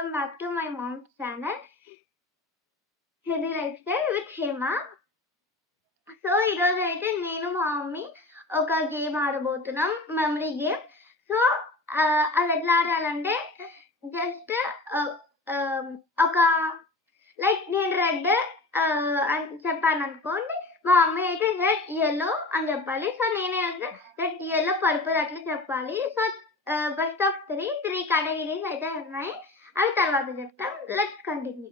welcome back to my mom's channel, Healthy Lifestyle with Hema. So ఈరోజు అయితే నేను మా మమ్మీ ఒక గేమ్ ఆడబోతున్నాం, మెమరీ గేమ్. సో అది ఎట్లా ఆడాలంటే జస్ట్ ఒక లైక్ నేను రెడ్ అని చెప్పాను అనుకోండి, మా మమ్మీ అయితే రెడ్ yellow అని చెప్పాలి. సో నేనైతే రెడ్ yellow పర్పుల్ అట్లా చెప్పాలి. So best of three categories అయితే ఉన్నాయి, అవి తర్వాత చెప్తాం. Let's continue.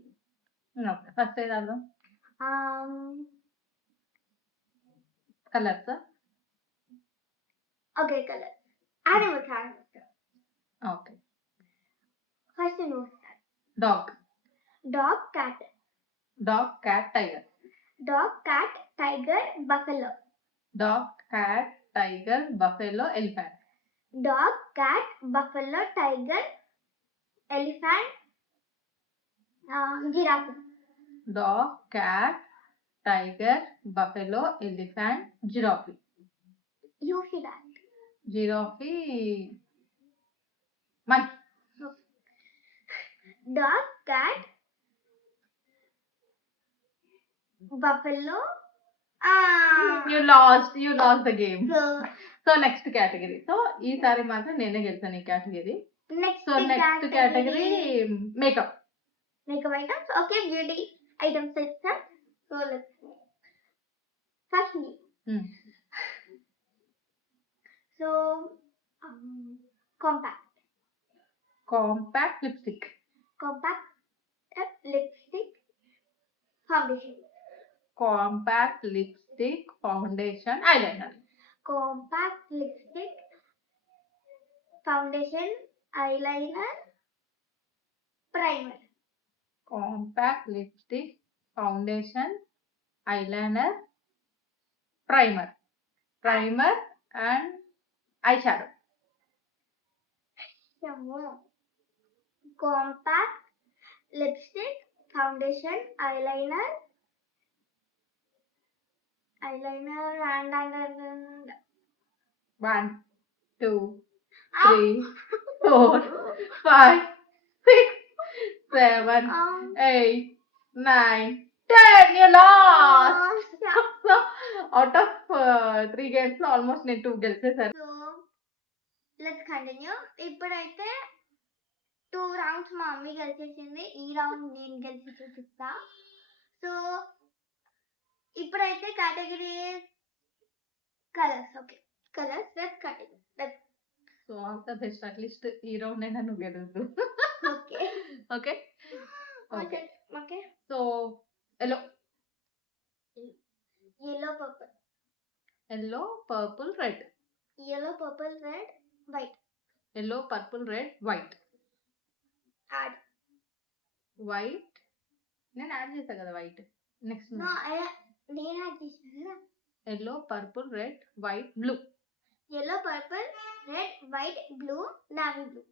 ఫస్ట్ ఏదాలో colours. Okay, colour animals. Okay, first నువ్వు start. Dog. Dog, cat. Dog, cat, tiger. Dog, cat, tiger, buffalo. Dog, cat, tiger, buffalo, elephant. Dog, cat, buffalo, tiger, elephant, giraffe. Dog, cat, tiger, buffalo, elephant, giraffe. You see that. Giraffe, monkey. Dog, cat, buffalo. You lost the game. So so next category. So ఈసారి మాత్రం నేనే గెలిచాను ఈ category. So next category makeup. Makeup items. Okay, beauty items itself. So let's see. First me. So compact lipstick. compact lipstick, foundation. Compact lipstick, foundation, eyeliner. Compact lipstick, foundation, eyeliner, primer. Compact lipstick, foundation, eyeliner, primer and eye shadow. Compact lipstick, foundation, eyeliner and 1 2 3 4 5 6 7 8 9 10. You lost. So out of 3 games almost నేను 2 గెలిచేసాను. So let's continue. ఇప్పుడైతే 2 rounds మా మమ్మీ గెలిచేసింది, ఈ రౌండ్ నేను గెలిచి చూపిస్తా. So ఇప్పుడైతే category colours. Okay, colours. Let's continue. So all the best. At least ఈ రౌండ్ అయినా నువ్వు గెలుచు. Okay okay okay okay. So yellow purple. Yellow, purple, red. Purple, red, white. Yellow, purple, red, white. Add. White నేను add చేసా కదా white. Next నేను add చేశాను. Yellow, purple, red, white, blue. Yellow, purple, red, white, blue, navy blue.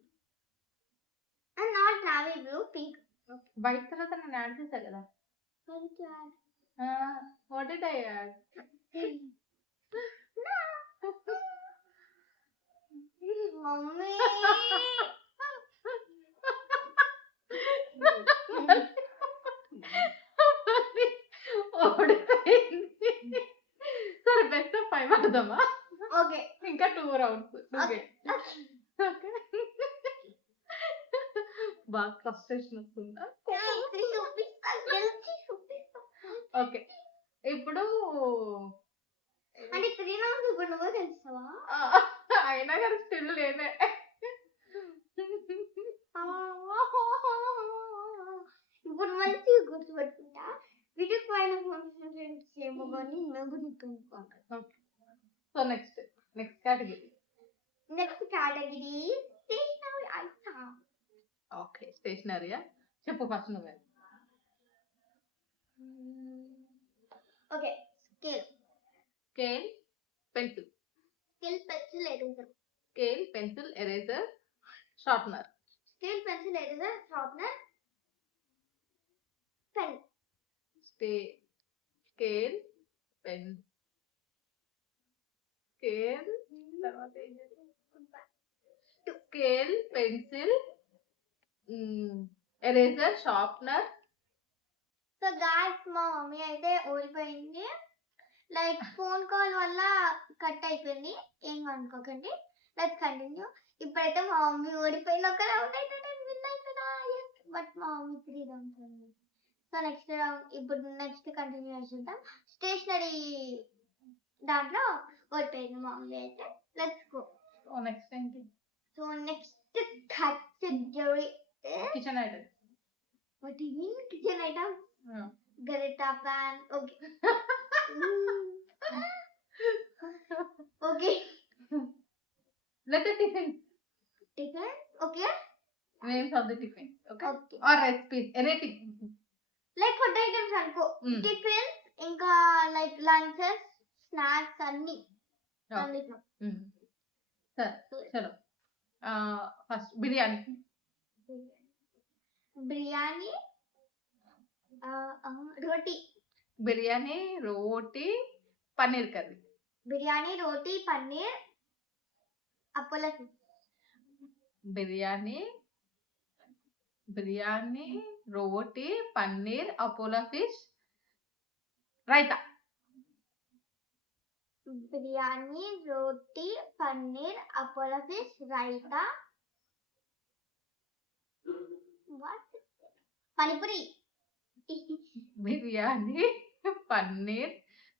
And not navy blue, pink. White తర్వాత నేను add చేసా కదా. What did I add? Mummy సరే, బెస్ట్ ఆఫ్ 5 ఆడదామా? ఓకే, ఇంకా 2 rounds. ఓకే, బాగా ఫ్రస్ట్రేషన్ వస్తుందా? ఓకే, ఇప్పుడు అంటే 3 rounds ఇప్పుడు నువ్వు తెలుస్తావా? అయినా కానీ స్టిల్ లేనే. ఇప్పుడు మంచిగా గుర్తుపెట్టుకుంటా. వీడియో పైన ఏమో కానీ మేము గుర్తుపెట్టుకుంటాం. So next category. Next category stationery item. Okay, స్టేషనరీయా? చెప్పు ఫస్ట్ నువ్వే. Okay, scale, pencil. Scale, pencil, eraser, sharpener. Scale, pencil, eraser, sharpener, pen. Scale, pen, scale తర్వాత scale, pencil, eraser, sharpener. So guys మా మమ్మీ అయితే ఓడిపోయింది. Like phone call వల్ల cut అయిపోయింది. ఏం అనుకోకండి. Let's continue. ఇప్పుడైతే మా మమ్మీ ఓడిపోయింది. ఒక రౌండ్ అయితే నేను విన్ అయిపోయినా. బట్ మా మమ్మీ 3 రౌండ్స్ అయింది. సో నెక్స్ట్ రౌండ్ ఇప్పుడు నెక్స్ట్ కంటిన్యూ చేద్దాం. స్టేషనరీ దాంట్లో ఓడిపోయింది మా మమ్మీ అయితే. Let's go. సో నెక్స్ట్ ఏంటి? So next category kitchen items. what do you mean kitchen item? Garita pan. Okay. Okay. Let it tiffin. Tiffin. Okay. Names of the tiffin. Okay. Okay. Or recipes. Anything. Like food items అనుకో. Tiffin ఇంకా like lunches, snacks అన్ని. అన్నిట్లో. సరే చలో. First biryani. Biryani roti. Biryani, roti, paneer curry. Biryani, roti, paneer, Apollo fish. Biryani, roti, paneer, Apollo fish, raita. Biryani, roti, paneer, Apollo fish, raita. Panipuri. Biryani, paneer,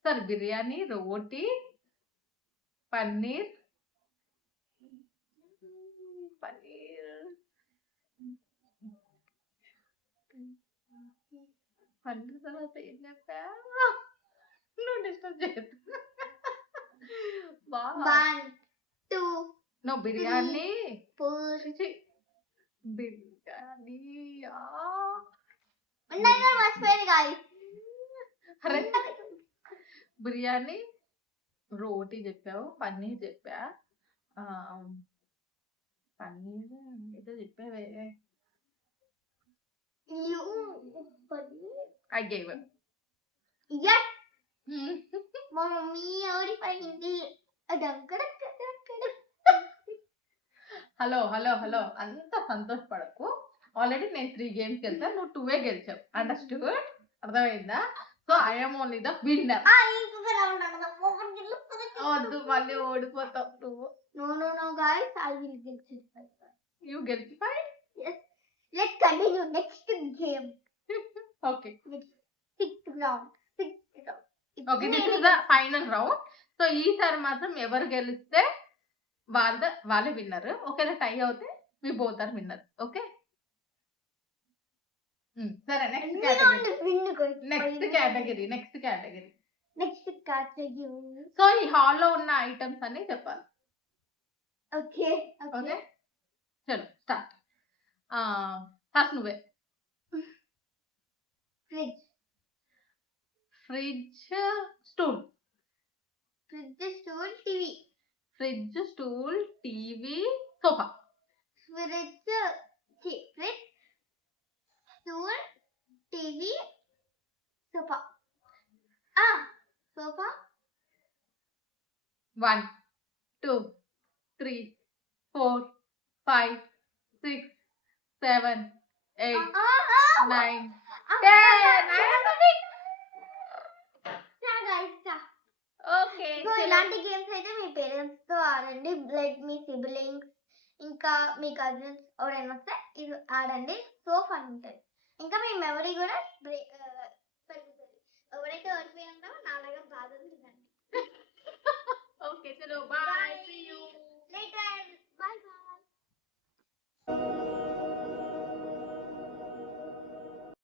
sorry biryani, roti, paneer, paneer తర్వాత ఏం చెప్పా? నువ్వు డిస్టర్బ్ చేయొద్దు. One, two. No, బిర్యానీ, బిర్యానీ. బిర్యానీ, రోటీ చెప్పావు, పన్నీర్ చెప్పా, పన్నీర్ ఏదో చెప్పావే. I gave up. Yes. మా మమ్మీ ఓడిపోయింది. హలో అంత సంతోషపడకు. ఆల్రెడీ నేను 3 games గెలిచాను, నువ్వు 2 గెలిచావు. అండర్స్టూడ్? అర్థమైందా? So I'm only the winner. వద్దు, మళ్ళీ ఓడిపోతావు నువ్వు. No guys, I will get it. You gelified? Yes. Let's continue next game. Okay. Sixth round. Okay, this is the final round. So ఈసారి మాత్రం ఎవరు గెలిస్తే వాళ్ళే విన్నర్. ఒకవేళ టై అవుతే మీ బోత్ ఆర్ విన్నర్. ఓకే సరే నెక్స్ట్ కేటగిరీ. సో ఈ హాల్లో ఉన్న ఐటమ్స్ అన్ని చెప్పాలి. ఓకే చలో స్టార్ట్. ఫస్ట్ నువ్వే. Fridge, stool. Fridge, stool, TV, sofa. Fridge, stool, TV, sofa. Sofa. 1 2 3 4 5 6 7 8 9 10. Okay. So ఇలాంటి గేమ్స్ అయితే మీ పేరెంట్స్ తో ఆడండి. లైక్ మీ సిబ్లింగ్స్ ఇంకా మీ కజిన్స్ ఎవరైనా వస్తే ఇది ఆడండి. సో ఫన్ ఉంటుంది. ఇంకా మీ మెమరీ కూడా పెరుగుతుంది. ఎవరైతే ఓడిపోయిందో నాలాగా బాధ ఉంటుందండి. ఓకే చలో బాయ్.